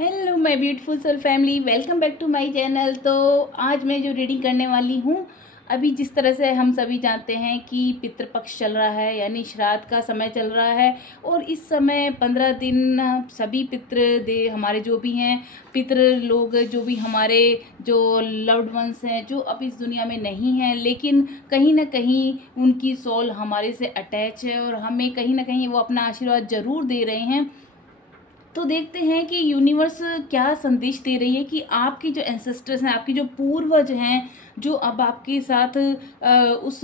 Hello my beautiful soul family, welcome back to my channel. तो आज मैं जो रीडिंग करने वाली हूँ, अभी जिस तरह से हम सभी जानते हैं कि पितृपक्ष चल रहा है, यानी श्राद्ध का समय चल रहा है। और इस समय 15 दिन सभी पितृ दे हमारे जो भी हैं पितृ लोग, जो भी हमारे जो लव्ड वंस हैं, जो अब इस दुनिया में नहीं हैं, लेकिन कहीं ना कहीं उनकी सोल हमारे से अटैच है और हमें कहीं ना कहीं वो अपना आशीर्वाद ज़रूर दे रहे हैं। तो देखते हैं कि यूनिवर्स क्या संदेश दे रही है कि आपके जो एंसेस्टर्स हैं, आपके जो पूर्वज हैं, जो अब आपके साथ उस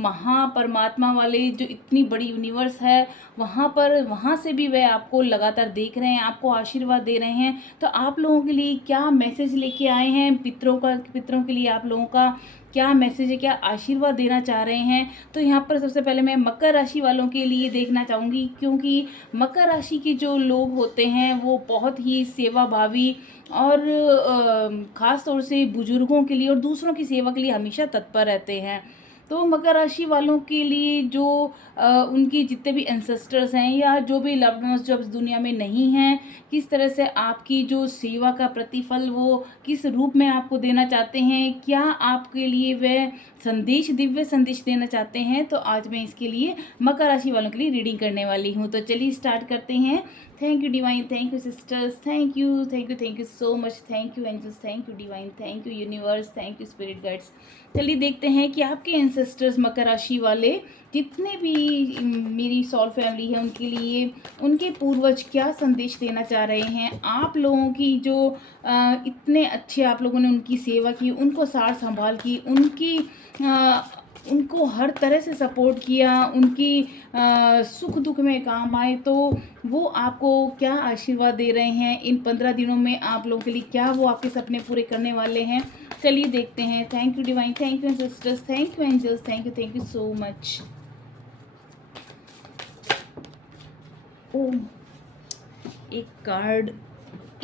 महापरमात्मा वाले जो इतनी बड़ी यूनिवर्स है वहाँ पर, वहाँ से भी वह आपको लगातार देख रहे हैं, आपको आशीर्वाद दे रहे हैं। तो आप लोगों के लिए क्या मैसेज लेके आए हैं, पितरों के लिए आप लोगों का क्या मैसेज है, क्या आशीर्वाद देना चाह रहे हैं। तो यहाँ पर सबसे पहले मैं मकर राशि वालों के लिए देखना चाहूँगी, क्योंकि मकर राशि के जो लोग होते हैं वो बहुत ही सेवा भावी और ख़ास तौर से बुजुर्गों के लिए और दूसरों की सेवा के लिए हमेशा तत्पर रहते हैं। तो मकर राशि वालों के लिए जो उनके जितने भी एंसेस्टर्स हैं या जो भी लव्ड वंस जो इस दुनिया में नहीं हैं, किस तरह से आपकी जो सेवा का प्रतिफल वो किस रूप में आपको देना चाहते हैं, क्या आपके लिए वह संदेश, दिव्य संदेश देना चाहते हैं। तो आज मैं इसके लिए मकर राशि वालों के लिए रीडिंग करने वाली हूँ। तो चलिए स्टार्ट करते हैं। Thank you divine, thank you sisters, thank you so much, thank you angels, thank you divine, thank you universe, thank you spirit guides. चलिए देखते हैं कि आपके एंसेस्टर्स मकर राशि वाले जितने भी मेरी सॉल फैमिली है उनके लिए उनके पूर्वज क्या संदेश देना चाह रहे हैं। आप लोगों की जो इतने अच्छे आप लोगों ने उनकी सेवा की, उनको सार संभाल की, उनको हर तरह से सपोर्ट किया, उनकी सुख दुख में काम आए, तो वो आपको क्या आशीर्वाद दे रहे हैं इन 15 दिनों में। आप लोगों के लिए क्या वो आपके सपने पूरे करने वाले हैं, चलिए देखते हैं। Thank you divine, thank you sisters, thank you angels, thank you so much. Oh, एक कार्ड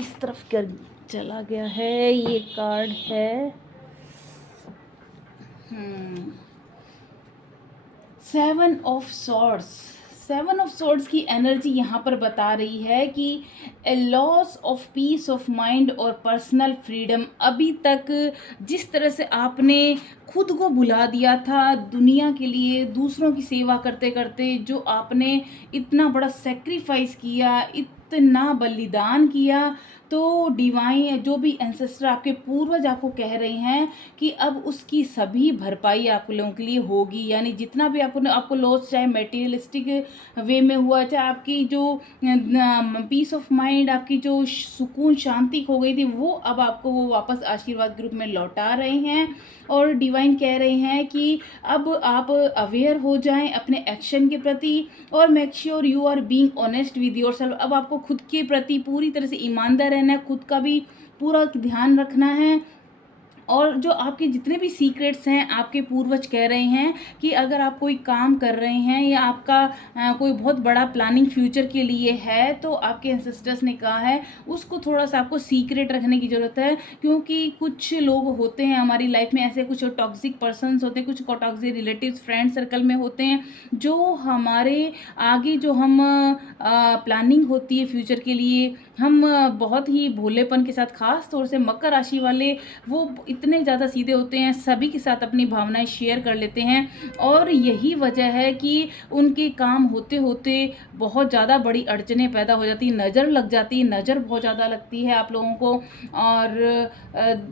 इस तरफ कर चला गया है, ये कार्ड है 7 ऑफ सॉर्ड्स। 7 ऑफ सॉर्ड्स की एनर्जी यहाँ पर बता रही है कि a loss of peace of mind और पर्सनल फ्रीडम। अभी तक जिस तरह से आपने खुद को भुला दिया था दुनिया के लिए, दूसरों की सेवा करते करते, जो आपने इतना बड़ा सेक्रीफाइस किया, इतना बलिदान किया, तो डिवाइन जो भी एंसेस्टर आपके पूर्वज आपको कह रहे हैं कि अब उसकी सभी भरपाई आप लोगों के लिए होगी। यानी जितना भी आपको लॉस, चाहे मटेरियलिस्टिक वे में हुआ, चाहे आपकी जो पीस ऑफ माइंड, आपकी जो सुकून शांति खो गई थी, वो अब आपको वो वापस आशीर्वाद के रूप में लौटा रहे हैं। और डिवाइन कह रहे हैं कि अब आप अवेयर हो जाएं अपने एक्शन के प्रति और make sure you are being honest with yourself. अब आपको खुद के प्रति पूरी तरह से ईमानदार रहना है, खुद का भी पूरा ध्यान रखना है। और जो आपके जितने भी सीक्रेट्स हैं, आपके पूर्वज कह रहे हैं कि अगर आप कोई काम कर रहे हैं या आपका कोई बहुत बड़ा प्लानिंग फ्यूचर के लिए है, तो आपके एंसेस्टर्स ने कहा है उसको थोड़ा सा आपको सीक्रेट रखने की ज़रूरत है। क्योंकि कुछ लोग होते हैं हमारी लाइफ में ऐसे, कुछ टॉक्सिक पर्सनस होते हैं, कुछ टॉक्सिक रिलेटिव्स फ्रेंड सर्कल में होते हैं, जो हमारे आगे जो हम प्लानिंग होती है फ्यूचर के लिए, हम बहुत ही भोलेपन के साथ, खास तौर से मकर राशि वाले, वो इतने ज़्यादा सीधे होते हैं, सभी के साथ अपनी भावनाएं शेयर कर लेते हैं। और यही वजह है कि उनके काम होते होते बहुत ज़्यादा बड़ी अड़चनें पैदा हो जाती, नज़र लग जाती, नज़र बहुत ज़्यादा लगती है आप लोगों को। और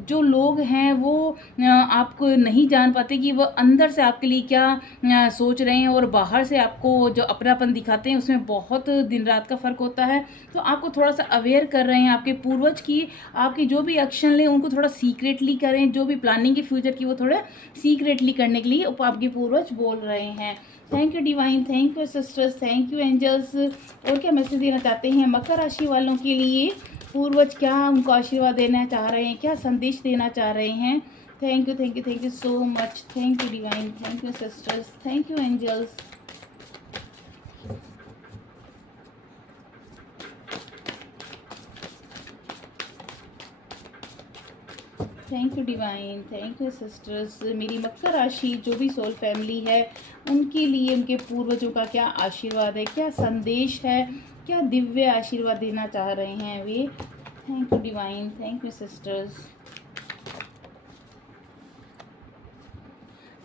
जो लोग हैं वो आपको नहीं जान पाते कि वो अंदर से आपके लिए क्या सोच रहे हैं, और बाहर से आपको जो अपनापन दिखाते हैं उसमें बहुत दिन रात का फ़र्क होता है। तो आपको थोड़ा सा अवेयर कर रहे हैं आपके पूर्वज की, आपके जो भी एक्शन लें उनको थोड़ा सीक्रेटली करें, जो भी प्लानिंग के फ्यूचर की वो थोड़ा सीक्रेटली करने के लिए आपके पूर्वज बोल रहे हैं। Thank you divine, thank you sisters, thank you angels. और क्या मैसेज देना चाहते हैं मकर राशि वालों के लिए पूर्वज, क्या उनको आशीर्वाद देना चाह रहे हैं, क्या संदेश देना चाह रहे हैं। Thank you so much, thank you divine, thank you sisters, thank you angels. Thank you divine, thank you sisters. मेरी मकर राशि जो भी सोल फैमिली है उनके लिए उनके पूर्वजों का क्या आशीर्वाद है, क्या संदेश है, क्या दिव्य आशीर्वाद देना चाह रहे हैं वे। Thank you divine, thank you sisters.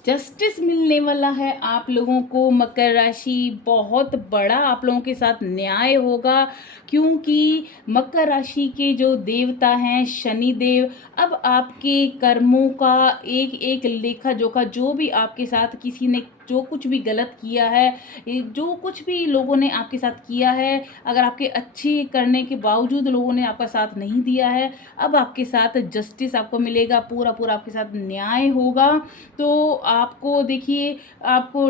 Justice मिलने वाला है आप लोगों को मकर राशि, बहुत बड़ा आप लोगों के साथ न्याय होगा, क्योंकि मकर राशि के जो देवता हैं शनि देव अब आपके कर्मों का एक एक लेखा जोखा, जो भी आपके साथ किसी ने जो कुछ भी गलत किया है, जो कुछ भी लोगों ने आपके साथ किया है, अगर आपके अच्छे करने के बावजूद लोगों ने आपका साथ नहीं दिया है, अब आपके साथ जस्टिस आपको मिलेगा, पूरा पूरा आपके साथ न्याय होगा। तो आपको देखिए, आपको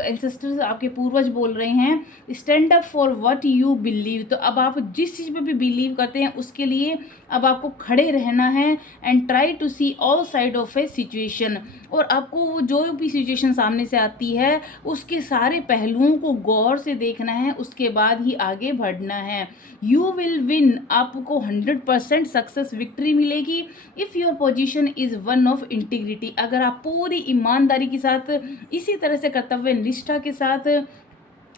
एंसेस्टर्स आपके पूर्वज बोल रहे हैं, stand up for what you believe. तो अब आप जिस चीज़ पे भी बिलीव करते हैं उसके लिए अब आपको खड़े रहना है, and try to see all side of a situation. और आपको वो जो भी सिचुएशन सामने से आती है उसके सारे पहलुओं को गौर से देखना है, उसके बाद ही आगे बढ़ना है। यू विल विन, आपको 100% सक्सेस विक्ट्री मिलेगी if your position is one of integrity. अगर आप पूरी ईमानदारी के साथ इसी तरह से कर्तव्य निष्ठा के साथ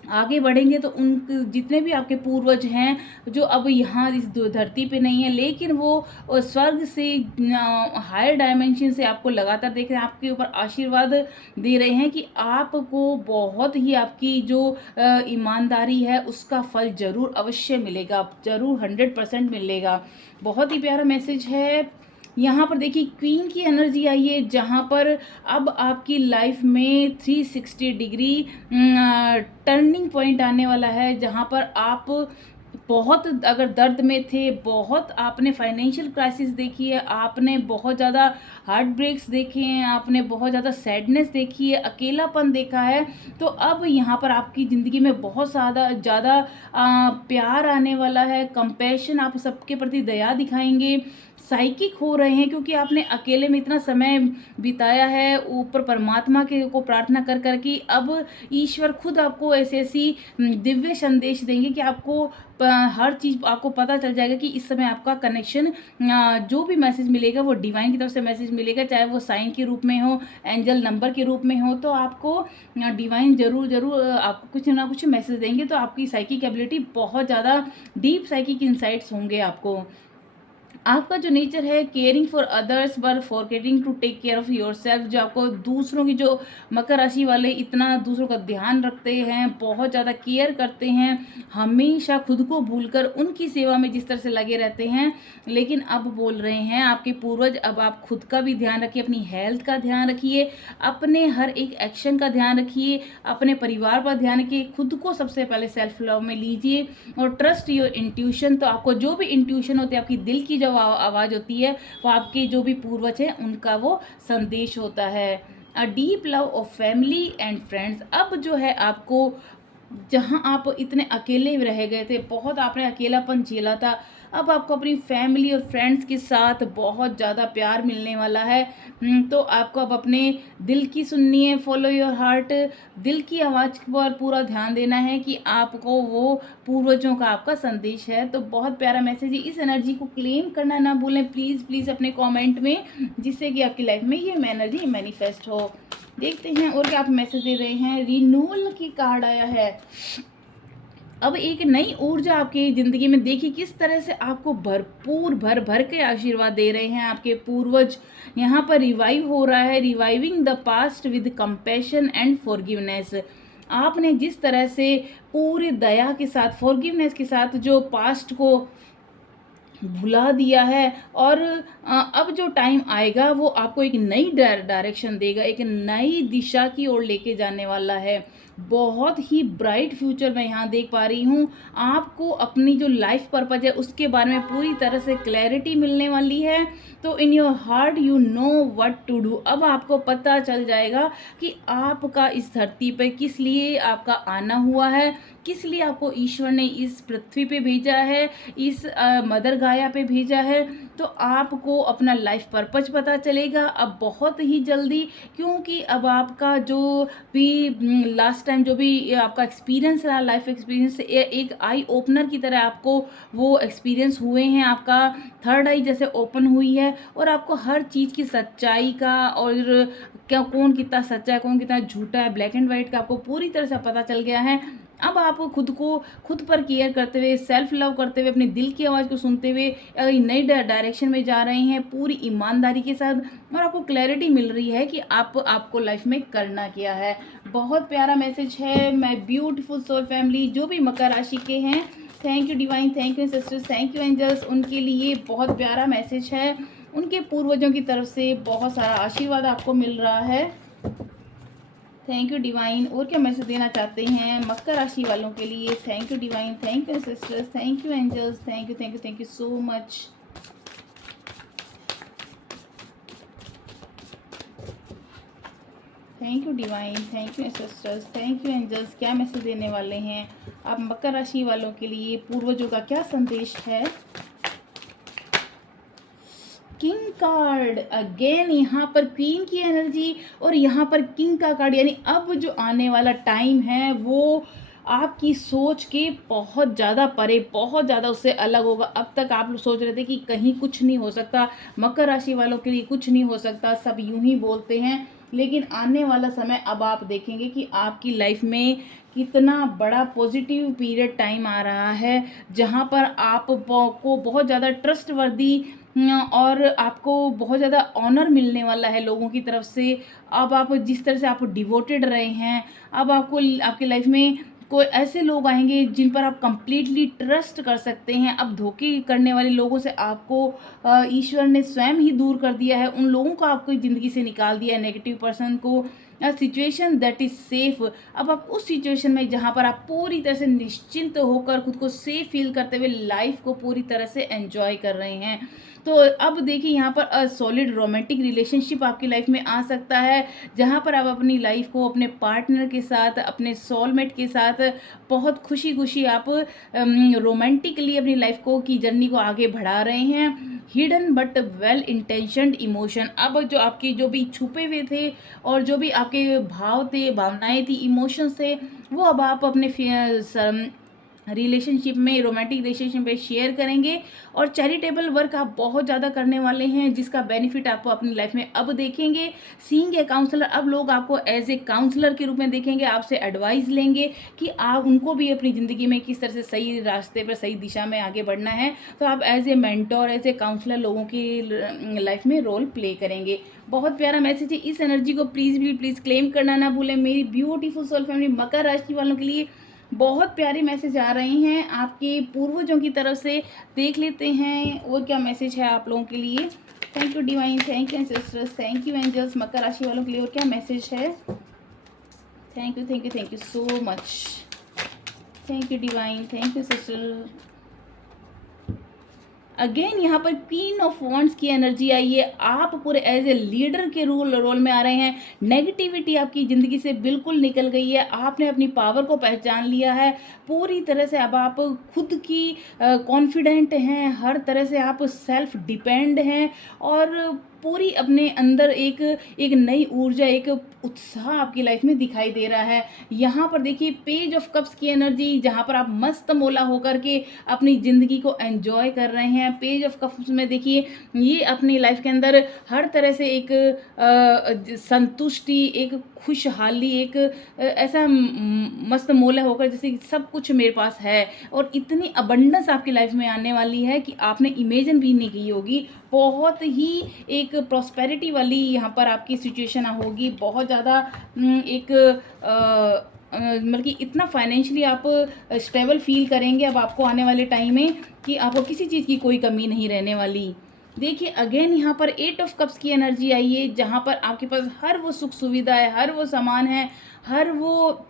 आगे बढ़ेंगे तो उन जितने भी आपके पूर्वज हैं जो अब यहाँ इस धरती पे नहीं है, लेकिन वो स्वर्ग से हायर डायमेंशन से आपको लगातार देख रहे हैं, आपके ऊपर आशीर्वाद दे रहे हैं कि आपको बहुत ही आपकी जो ईमानदारी है उसका फल ज़रूर अवश्य मिलेगा, ज़रूर 100% मिलेगा। बहुत ही प्यारा मैसेज है। यहाँ पर देखिए क्वीन की एनर्जी आई है, जहाँ पर अब आपकी लाइफ में 360 डिग्री टर्निंग पॉइंट आने वाला है, जहाँ पर आप बहुत अगर दर्द में थे, बहुत आपने फाइनेंशियल क्राइसिस देखी है, आपने बहुत ज़्यादा हार्ट ब्रेक्स देखे हैं, आपने बहुत ज़्यादा सैडनेस देखी है, अकेलापन देखा है, तो अब यहाँ पर आपकी ज़िंदगी में बहुत ज़्यादा प्यार आने वाला है, कंपैशन, आप सबके प्रति दया दिखाएंगे, साइकिक हो रहे हैं क्योंकि आपने अकेले में इतना समय बिताया है ऊपर परमात्मा के को प्रार्थना कर कर कि अब ईश्वर खुद आपको ऐसी ऐसी दिव्य संदेश देंगे कि आपको हर चीज़ आपको पता चल जाएगा कि इस समय आपका कनेक्शन, जो भी मैसेज मिलेगा वो डिवाइन की तरफ से मैसेज मिलेगा, चाहे वो साइन के रूप में हो, एंजल नंबर के रूप में हो, तो आपको डिवाइन ज़रूर आपको कुछ ना कुछ मैसेज देंगे। तो आपकी साइकिक एबिलिटी बहुत ज़्यादा डीप साइकिक इंसाइट्स होंगे आपको। आपका जो नेचर है caring for others but forgetting to take care of your self, जो आपको दूसरों की, जो मकर राशि वाले इतना दूसरों का ध्यान रखते हैं, बहुत ज़्यादा केयर करते हैं, हमेशा खुद को भूलकर उनकी सेवा में जिस तरह से लगे रहते हैं, लेकिन अब बोल रहे हैं आपके पूर्वज अब आप खुद का भी ध्यान रखिए, अपनी हेल्थ का ध्यान रखिए, अपने हर एक एक्शन का ध्यान रखिए, अपने परिवार पर ध्यान रखिए, खुद को सबसे पहले सेल्फ लव में लीजिए और ट्रस्ट योर इंट्यूशन। तो आपको जो भी इंट्यूशन होती है, आपकी दिल की जो आवाज़ होती है, वो आपके जो भी पूर्वज हैं उनका वो संदेश होता है। A deep love of family and friends, अब जो है आपको, जहाँ आप इतने अकेले रह गए थे, बहुत आपने अकेलापन झेला था, अब आपको अपनी फैमिली और फ्रेंड्स के साथ बहुत ज़्यादा प्यार मिलने वाला है। तो आपको अब अपने दिल की सुननी है, फॉलो योर हार्ट, दिल की आवाज़ पर पूरा ध्यान देना है कि आपको वो पूर्वजों का आपका संदेश है। तो बहुत प्यारा मैसेज है, इस एनर्जी को क्लेम करना ना भूलें प्लीज़ अपने कमेंट में, जिससे कि आपकी लाइफ में ये एनर्जी मैनिफेस्ट हो। देखते हैं और क्या आप मैसेज दे रहे हैं। रिन्यूअल की कार्ड आया है, अब एक नई ऊर्जा आपकी ज़िंदगी में, देखिए किस तरह से आपको भरपूर भर के आशीर्वाद दे रहे हैं आपके पूर्वज। यहाँ पर रिवाइव हो रहा है, reviving the past with compassion and forgiveness. आपने जिस तरह से पूरी दया के साथ, फॉरगिवनेस के साथ जो पास्ट को भुला दिया है, और अब जो टाइम आएगा वो आपको एक नई डायरेक्शन देगा, एक नई दिशा की ओर लेके जाने वाला है। बहुत ही ब्राइट फ्यूचर मैं यहाँ देख पा रही हूँ। आपको अपनी जो लाइफ पर्पज है उसके बारे में पूरी तरह से क्लैरिटी मिलने वाली है। तो in your heart you know what to do, अब आपको पता चल जाएगा कि आपका इस धरती पर किस लिए आपका आना हुआ है, किस लिए आपको ईश्वर ने इस पृथ्वी पे भेजा है, इस मदर गाया पे भेजा है। तो आपको अपना लाइफ पर्पज पता चलेगा अब बहुत ही जल्दी, क्योंकि अब आपका जो भी लास्ट टाइम जो भी आपका एक्सपीरियंस रहा, लाइफ एक्सपीरियंस, एक आई ओपनर की तरह आपको वो एक्सपीरियंस हुए हैं, आपका थर्ड आई जैसे ओपन हुई है, और आपको हर चीज़ की सच्चाई का, और क्या कौन कितना सच्चा है कौन कितना झूठा है, ब्लैक एंड वाइट का आपको पूरी तरह से पता चल गया है। अब आप खुद पर केयर करते हुए, सेल्फ लव करते हुए, अपने दिल की आवाज़ को सुनते हुए नई डायरेक्शन में जा रहे हैं पूरी ईमानदारी के साथ, और आपको क्लैरिटी मिल रही है कि आपको लाइफ में करना क्या है। बहुत प्यारा मैसेज है माय ब्यूटीफुल सोल फैमिली, जो भी मकर राशि के हैं। Thank you divine, thank you sisters, thank you angels, उनके लिए बहुत प्यारा मैसेज है। उनके पूर्वजों की तरफ से बहुत सारा आशीर्वाद आपको मिल रहा है। Thank you divine. और क्या मैसेज देना चाहते हैं मकर राशि वालों के लिए? Thank you divine, thank you sisters, thank you angels, thank you, thank you, thank you so much. Thank you divine, thank you sisters, thank you angels. क्या मैसेज देने वाले हैं आप मकर राशि वालों के लिए? पूर्वजों का क्या संदेश है? किंग कार्ड अगेन, यहाँ पर क्वीन की एनर्जी और यहाँ पर किंग का कार्ड, यानी अब जो आने वाला टाइम है वो आपकी सोच के बहुत ज़्यादा परे, बहुत ज़्यादा उससे अलग होगा। अब तक आप लोग सोच रहे थे कि कहीं कुछ नहीं हो सकता, मकर राशि वालों के लिए कुछ नहीं हो सकता, सब यूं ही बोलते हैं, लेकिन आने वाला समय अब आप देखेंगे कि आपकी लाइफ में कितना बड़ा पॉजिटिव पीरियड टाइम आ रहा है, जहाँ पर आप को बहुत ज़्यादा ट्रस्टवर्दी और आपको बहुत ज़्यादा ऑनर मिलने वाला है लोगों की तरफ से। अब आप जिस तरह से आप डिवोटेड रहे हैं, अब आपको आपकी लाइफ में कोई ऐसे लोग आएंगे जिन पर आप कंप्लीटली ट्रस्ट कर सकते हैं। अब धोखे करने वाले लोगों से आपको ईश्वर ने स्वयं ही दूर कर दिया है, उन लोगों को आपको ज़िंदगी से निकाल दिया है, नेगेटिव पर्सन को। सिचुएशन दैट इज़ सेफ, अब आप उस सिचुएशन में जहाँ पर आप पूरी तरह से निश्चिंत होकर खुद को सेफ फील करते हुए लाइफ को पूरी तरह से एंजॉय कर रहे हैं। तो अब देखिए यहाँ पर सॉलिड रोमांटिक रिलेशनशिप आपकी लाइफ में आ सकता है, जहाँ पर आप अपनी लाइफ को अपने पार्टनर के साथ, अपने सोलमेट के साथ बहुत खुशी खुशी आप रोमांटिकली अपनी लाइफ को की जर्नी को आगे बढ़ा रहे हैं। Hidden but well intentioned emotion, अब जो आपके जो भी छुपे हुए थे और जो भी आपके भाव थे, भावनाएं थी, इमोशंस थे, वो अब आप अपने रिलेशनशिप में, रोमांटिक रिलेशनशिप में शेयर करेंगे। और चैरिटेबल वर्क आप बहुत ज़्यादा करने वाले हैं, जिसका बेनिफिट आपको अपनी लाइफ में अब देखेंगे। सीइंग ए काउंसलर, अब लोग आपको एज ए काउंसलर के रूप में देखेंगे, आपसे एडवाइस लेंगे कि आप उनको भी अपनी ज़िंदगी में किस तरह से सही रास्ते पर, सही दिशा में आगे बढ़ना है। तो आप as a mentor, as a counsellor लोगों की लाइफ में रोल प्ले करेंगे। बहुत प्यारा मैसेज है। इस एनर्जी को प्लीज़ क्लेम करना ना भूलें मेरी ब्यूटीफुल सोल फैमिली। मकर राशि वालों के लिए बहुत प्यारे मैसेज आ रहे हैं आपके पूर्वजों की तरफ से। देख लेते हैं और क्या मैसेज है आप लोगों के लिए। Thank you divine, thank you sisters, thank you angels. मकर राशि वालों के लिए और क्या मैसेज है? Thank you, thank you, thank you so much. Thank you divine, thank you sister. Again यहाँ पर क्वीन ऑफ वॉन्ड्स की एनर्जी आई है। आप पूरे एज ए लीडर के रोल में आ रहे हैं। नेगेटिविटी आपकी ज़िंदगी से बिल्कुल निकल गई है, आपने अपनी पावर को पहचान लिया है पूरी तरह से। अब आप खुद की कॉन्फिडेंट हैं, हर तरह से आप सेल्फ डिपेंड हैं, और पूरी अपने अंदर एक नई ऊर्जा, एक उत्साह आपकी लाइफ में दिखाई दे रहा है। यहाँ पर देखिए पेज ऑफ कप्स की एनर्जी, जहाँ पर आप मस्त मौला होकर के अपनी ज़िंदगी को एंजॉय कर रहे हैं। पेज ऑफ कप्स में देखिए ये अपनी लाइफ के अंदर हर तरह से एक संतुष्टि, एक खुशहाली, एक ऐसा मस्त मौला होकर जैसे सब कुछ मेरे पास है, और इतनी अबंडेंस आपकी लाइफ में आने वाली है कि आपने इमेजिन भी नहीं की होगी। बहुत ही एक प्रॉस्पेरिटी वाली यहाँ पर आपकी सिचुएशन होगी। बहुत ज़्यादा एक मतलब कि इतना फाइनेंशियली आप स्टेबल फील करेंगे अब आपको आने वाले टाइम में कि आपको किसी चीज़ की कोई कमी नहीं रहने वाली। देखिए अगेन यहाँ पर 8 ऑफ कप्स की एनर्जी आई है, जहाँ पर आपके पास हर वो सुख सुविधा है, हर वो सामान है, हर वो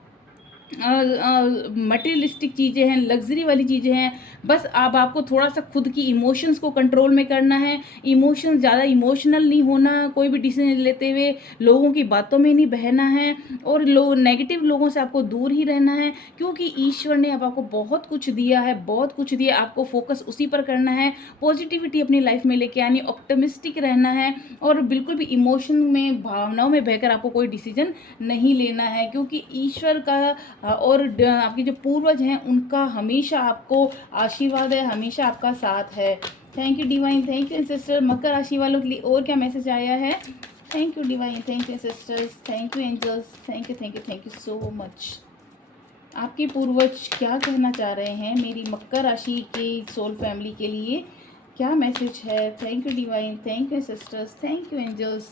मटेरियलिस्टिक चीज़ें हैं, लग्जरी वाली चीज़ें हैं। बस अब आपको थोड़ा सा खुद की इमोशंस को कंट्रोल में करना है। इमोशंस, ज़्यादा इमोशनल नहीं होना, कोई भी डिसीजन लेते हुए लोगों की बातों में नहीं बहना है, और नेगेटिव लोगों से आपको दूर ही रहना है, क्योंकि ईश्वर ने अब आपको बहुत कुछ दिया है, बहुत कुछ दिया। आपको फोकस उसी पर करना है, पॉजिटिविटी अपनी लाइफ में लेके आनी, ऑप्टिमिस्टिक रहना है, और बिल्कुल भी इमोशन में, भावनाओं में बहकर आपको कोई डिसीजन नहीं लेना है, क्योंकि ईश्वर का और आपके जो पूर्वज हैं उनका हमेशा आपको आशीर्वाद है, हमेशा आपका साथ है। Thank you divine, thank you sister. मकर राशि वालों के लिए और क्या मैसेज आया है? Thank you divine, thank you sisters, thank you angels, thank you, thank you, thank you so much. आपके पूर्वज क्या कहना चाह रहे हैं मेरी मकर राशि के सोल फैमिली के लिए, क्या मैसेज है? Thank you divine, thank you sisters, thank you angels.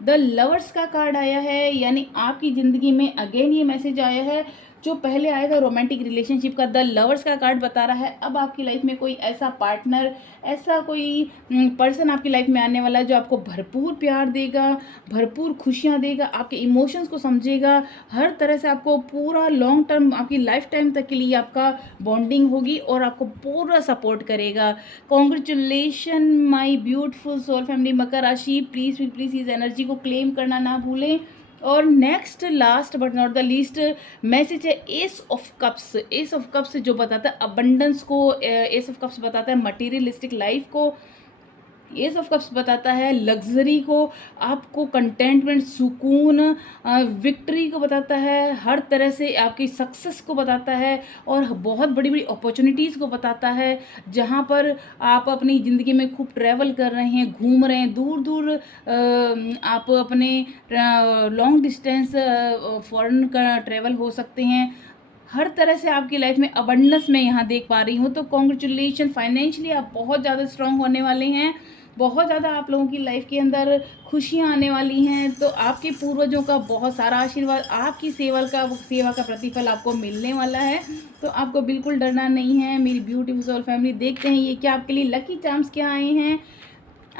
The lovers का कार्ड आया है, यानी आपकी ज़िंदगी में अगेन ये मैसेज आया है जो पहले आया था रोमांटिक रिलेशनशिप का। द लवर्स का कार्ड बता रहा है अब आपकी लाइफ में कोई ऐसा पार्टनर, ऐसा कोई पर्सन आपकी लाइफ में आने वाला है जो आपको भरपूर प्यार देगा, भरपूर खुशियाँ देगा, आपके इमोशंस को समझेगा, हर तरह से आपको पूरा लॉन्ग टर्म आपकी लाइफ टाइम तक के लिए आपका बॉन्डिंग होगी और आपको पूरा सपोर्ट करेगा। Congratulation my beautiful soul family मकर राशि, प्लीज़ प्लीज़ इस एनर्जी को क्लेम करना ना भूलें। और next last but not the least message है ace of cups. Ace of cups जो बताता है अबंडेंस को, एस ऑफ कप्स बताता है मटीरियलिस्टिक लाइफ को, एस ऑफ कप्स बताता है लग्जरी को, आपको कंटेंटमेंट, सुकून, विक्ट्री को बताता है, हर तरह से आपकी सक्सेस को बताता है और बहुत बड़ी बड़ी अपॉर्चुनिटीज़ को बताता है जहाँ पर आप अपनी ज़िंदगी में खूब ट्रैवल कर रहे हैं, घूम रहे हैं दूर दूर, आप अपने लॉन्ग डिस्टेंस फॉरेन का ट्रैवल हो सकते हैं। हर तरह से आपकी लाइफ में अबंडेंस मैं यहाँ देख पा रही हूँ। तो कॉन्ग्रेचुलेशन, फाइनेंशियली आप बहुत ज़्यादा स्ट्रांग होने वाले हैं, बहुत ज़्यादा आप लोगों की लाइफ के अंदर खुशियाँ आने वाली हैं। तो आपके पूर्वजों का बहुत सारा आशीर्वाद, आपकी सेवा का प्रतिफल आपको मिलने वाला है। तो आपको बिल्कुल डरना नहीं है मेरी ब्यूटीफुल सोल फैमिली। देखते हैं ये क्या आपके लिए लकी चार्म्स क्या आए हैं।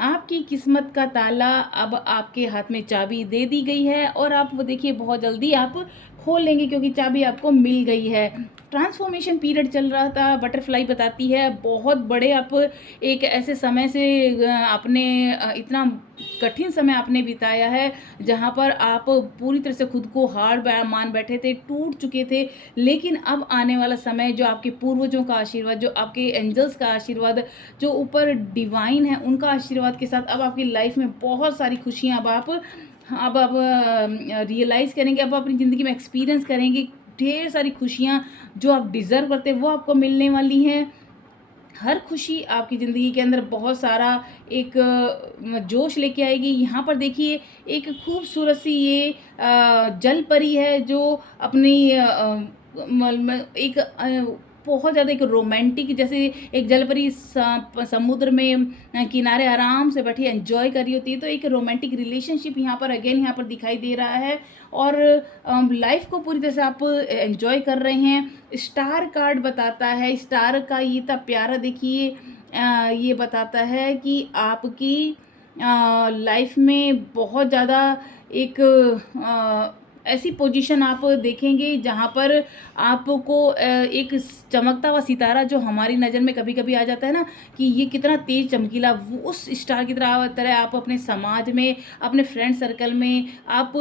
आपकी किस्मत का ताला अब आपके हाथ में चाबी दे दी गई है और आप वो देखिए बहुत जल्दी आप खोल लेंगे क्योंकि चाबी आपको मिल गई है। ट्रांसफॉर्मेशन पीरियड चल रहा था, बटरफ्लाई बताती है बहुत बड़े आप एक ऐसे समय से आपने इतना कठिन समय आपने बिताया है जहाँ पर आप पूरी तरह से खुद को हार मान बैठे थे, टूट चुके थे। लेकिन अब आने वाला समय जो आपके पूर्वजों का आशीर्वाद, जो आपके एंजल्स का आशीर्वाद, जो ऊपर डिवाइन है उनका आशीर्वाद के साथ अब आपकी लाइफ में बहुत सारी खुशियाँ अब आप रियलाइज़ करेंगे, अब अपनी ज़िंदगी में एक्सपीरियंस करेंगे। ढेर सारी खुशियाँ जो आप डिज़र्व करते हैं वो आपको मिलने वाली हैं। हर खुशी आपकी ज़िंदगी के अंदर बहुत सारा एक जोश लेके आएगी। यहाँ पर देखिए एक खूबसूरत सी ये जल परी है जो अपनी एक बहुत ज़्यादा एक रोमांटिक, जैसे एक जलपरी समुद्र में किनारे आराम से बैठी एंजॉय कर रही होती है। तो एक रोमांटिक रिलेशनशिप यहाँ पर अगेन यहाँ पर दिखाई दे रहा है और लाइफ को पूरी तरह से आप एंजॉय कर रहे हैं। स्टार कार्ड बताता है, स्टार का ये इतना प्यारा देखिए, ये बताता है कि आपकी लाइफ में बहुत ज़्यादा एक ऐसी पोजीशन आप देखेंगे जहाँ पर आपको एक चमकता हुआ सितारा जो हमारी नज़र में कभी कभी आ जाता है ना कि ये कितना तेज़ चमकीला, वो उस स्टार की तरह आप अपने समाज में, अपने फ्रेंड सर्कल में आप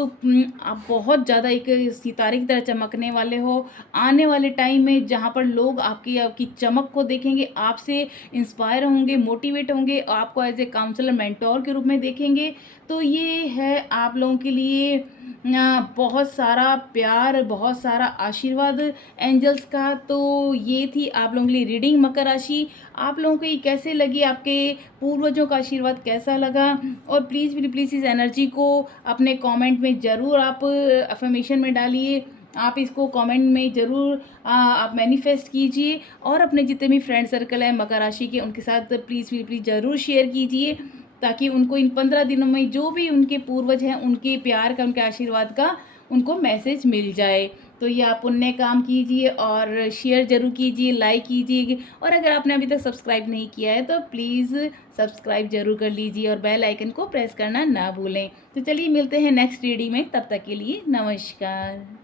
बहुत ज़्यादा एक सितारे की तरह चमकने वाले हो। आने वाले टाइम में जहाँ पर लोग आपकी चमक को देखेंगे, आपसे इंस्पायर होंगे, मोटिवेट होंगे, आपको एज ए काउंसलर, मेंटोर के रूप में देखेंगे। तो ये है आप लोगों के लिए बहुत सारा प्यार, बहुत सारा आशीर्वाद एंजल्स का। तो ये थी आप लोगों के लिए रीडिंग मकर राशि। आप लोगों को ये कैसे लगी, आपके पूर्वजों का आशीर्वाद कैसा लगा? और प्लीज़ इस एनर्जी को अपने कमेंट में ज़रूर आप अफर्मेशन में डालिए। आप इसको कमेंट में ज़रूर आप मैनिफेस्ट कीजिए और अपने जितने भी फ्रेंड सर्कल हैं मकर राशि के उनके साथ प्लीज़ ज़रूर शेयर कीजिए ताकि उनको इन 15 दिनों में जो भी उनके पूर्वज हैं उनके प्यार का, उनके आशीर्वाद का उनको मैसेज मिल जाए। तो ये आप पुण्य काम कीजिए और शेयर ज़रूर कीजिए, लाइक कीजिए और अगर आपने अभी तक सब्सक्राइब नहीं किया है तो प्लीज़ सब्सक्राइब ज़रूर कर लीजिए और बेल आइकन को प्रेस करना ना भूलें। तो चलिए मिलते हैं नेक्स्ट रीडिंग में, तब तक के लिए नमस्कार।